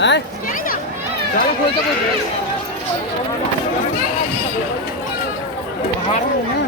हैं चालू खोल तो बाहर में ना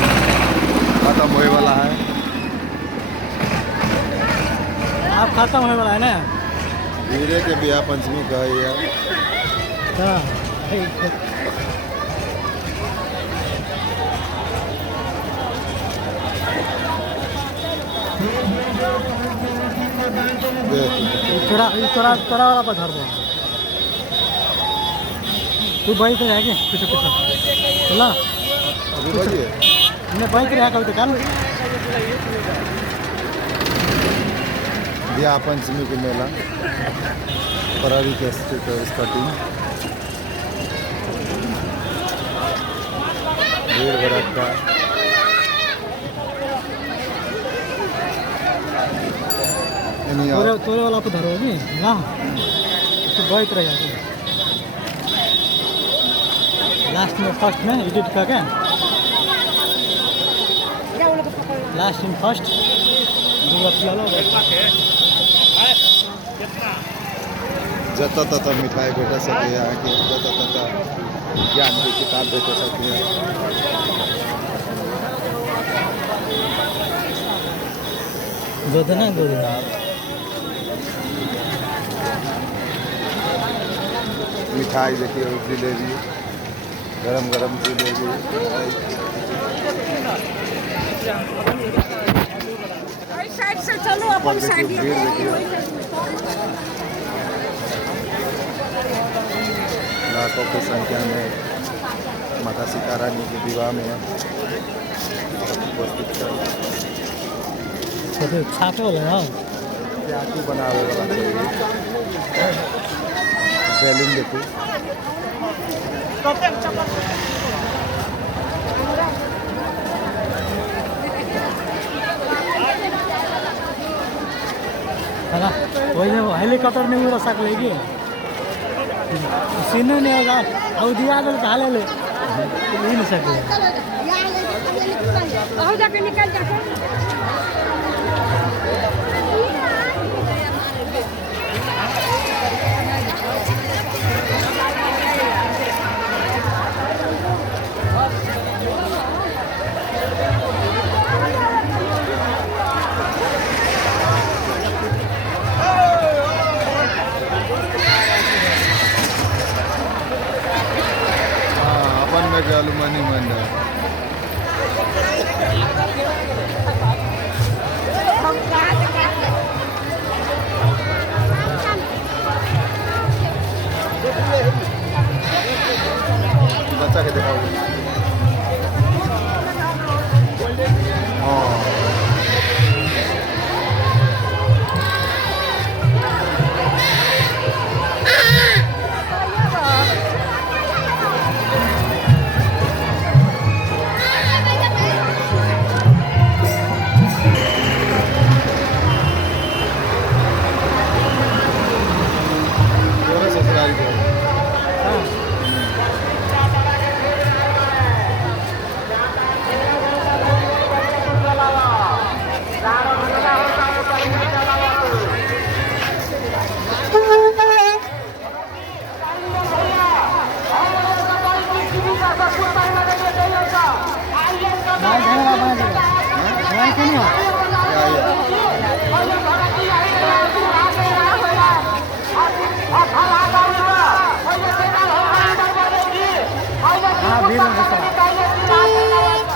खत्म होने वाला है। आप खत्म होने वाला है ना धीरे के बियाह पंचमी का है यार। हाँ तोरा वाला पत्थर बोल तू बाइक पे है पीछे पीछे बोला अभी बजिए मैं बाइक रहा कल कल बियाह पंचमी के मेला फरवरी के स्टार्टिंग भीड़ भड़का तोरे वाला पत्थर होगी ना तो बाइक रहेगा लास्ट में फर्स्ट में एडिट करके लास्ट इन फर्स्ट जता तता मिठाई बेटा सके आके जता तता ज्ञान की किताब बेटा सके गोदना गोदना मिठाई देखिए जिलेबी गरम गरम जिलेबी साइड से चलो अपन साइड भीड़ देखिए लाखों की संख्या में माता सीता रानी के विवाह में उपस्थित छापे वाला ना क्या की बनावे वाला चाहिए बैलून देखो है ना वही हेलीकॉप्टर नहीं उड़ा सक लेगी सीने नहीं होगा और दिया तो खा ले नहीं सके जाके निकल जाके अपन में चालू मनी मंडा बच्चा के दिखाओ हाँ ससुराल को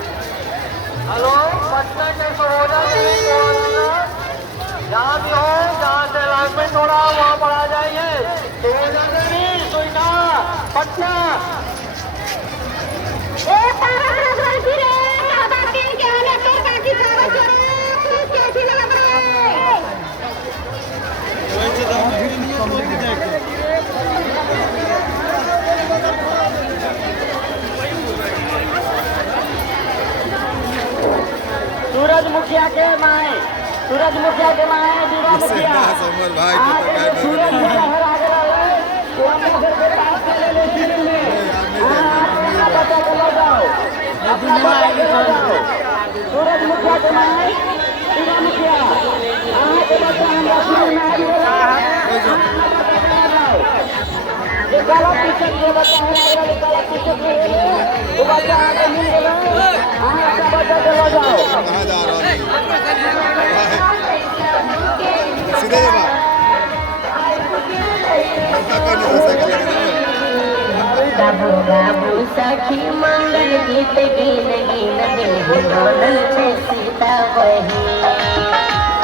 हेलो पटना के सरोजा जहाँ भी हो जहाँ से अलाइनमेंट हो रहा वहाँ पर आ जाइए पटना के माए सूरज मुखिया के माए बीरा मुखिया समर भाई के तो गाय सूरज मुखिया हर आगे रहे तो हम लोग के पास चले ले सिविल में अपना बच्चा को ले जाओ अपना बच्चा को ले जाओ सूरज मुखिया के माए बीरा मुखिया आगे के बच्चा हमरा सिविल में ये गलत टीचर के बच्चा है गलत टीचर के वो बच्चा आगे मिल गया अपना बच्चा को ले जाओ कहां जा रहा है सीधे जा बाबू बाबू सखी मंगल गीत गीन गीन दिल बोलल छे सीता वही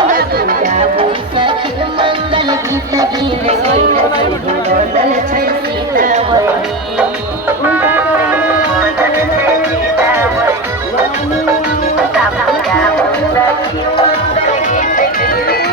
बाबू बाबू सखी मंगल गीत गीन गीन दिल बोलल छे सीता वही बाबू बाबू सखी मंगल गीत गीन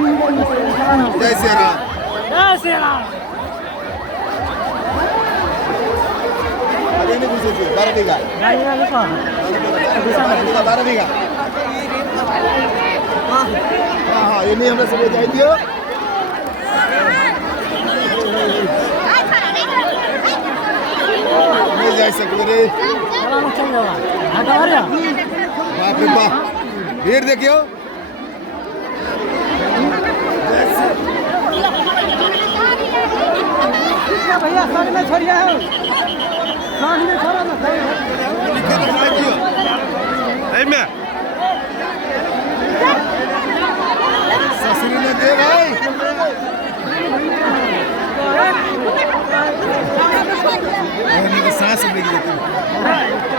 जय श्री राम जय श्री राम अभी नहीं पूछे थे 12 बीघा गाड़ी वाले कौन 12 बीघा हाँ ये नहीं हमने सब जाई दियो नहीं जा सकते रे चला मत चल जाओ हटा आ रहा बाप रे बाप भीड़ देखियो भैया साथ में छोड़िया है साथ में छोड़ा ना में ससुर ने दे भाई मैंने सांस ले ली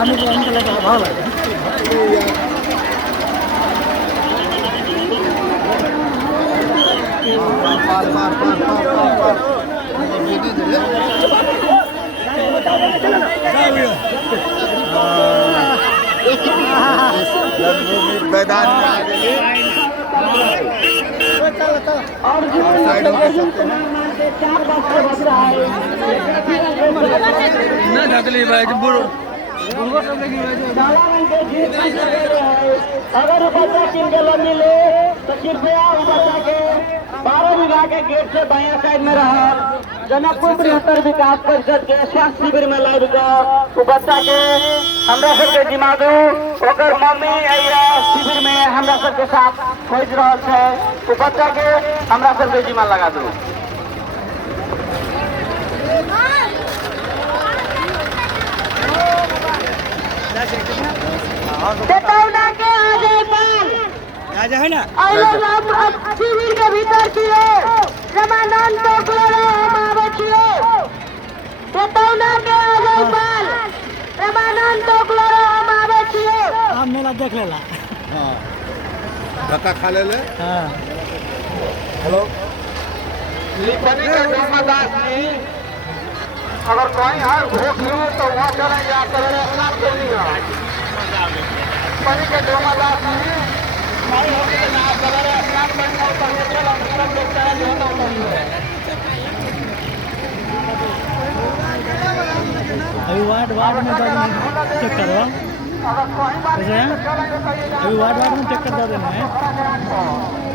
आने के अंकल का भाव है मैदान में आ गए और साइड हो सकते हैं ना ढकली भाई बुरो अगर बच्चा किन के लोग मिले तो कृपया उस बच्चा के 12 बीघा के गेट से बाया साइड में रहा जनकपुर 73 विकास परिषद के स्वास्थ्य शिविर में लाइव का वो बच्चा के हमरा सबके जिम्मा दू ओकर मम्मी आइया शिविर में हमरा सबके साथ खोज रहा है वो बच्चा के हमरा सबके जिम्मा लगा दू के आगे पर राजा है ना आई लोग अब शिविर के भीतर छिए रमानंद टोकलो हम आवे छिए चेतौना के अजय पाल रमानंद टोकलो हम आवे छिए हम मेला देख लेला हाँ धक्का खा ले हाँ हेलो लिपनी के धर्मदास जी अगर कहीं हार भूख लो तो वहाँ चले जा कर स्नान के लिए लिपनी के धर्मदास जी हमारे होटल में ना कर स्नान करने और पवित्र लंगर लोग चले जो तो अभी वार्ड में चेक करो अगर कोई बात अभी वार्ड में चेक कर देना है